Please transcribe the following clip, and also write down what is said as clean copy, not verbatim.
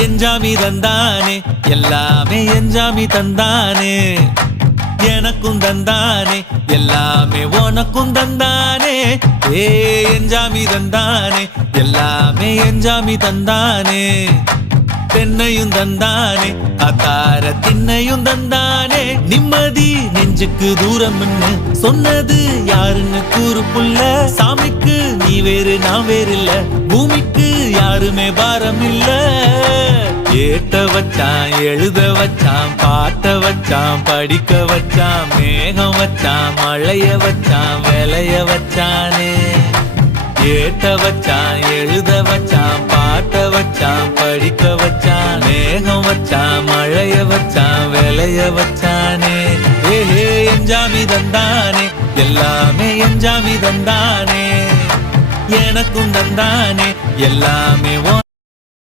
எஞ்சாமி தந்தானே எல்லாமே எஞ்சாமி தந்தானே எனக்கும் தந்தானே எல்லாமே உனக்கும் தந்தானே ஏ எஞ்சாமி தந்தானே எல்லாமே எஞ்சாமி தந்தானே தென்னையும் தந்தானே அத்தார திண்ணையும் தந்தானே நிம்மதி நெஞ்சுக்கு தூரம்னு சொன்னது யாருன்னு கூறு புள்ள சாமிக்கு நீ வேறு நான் வேறு இல்ல பூமிக்கு யாருமே பாரம் இல்ல ஏட்ட வச்சான் எழுத வச்சான் பாட்ட வச்சான் படிக்க வச்சான் மேகம் வச்சான் மழைய வச்சான் விளைய வச்சானே ஏட்ட வச்சான் எழுத வச்சான் பாட்ட வச்சான் படிக்க வச்சான் மேகம் வச்சான் மழைய வச்சான் விளைய வச்சானே ஏஹே எஞ்சாமி தந்தானே எல்லாமே எஞ்சாமி தந்தானே எனக்கும் தந்தானே எல்லாமே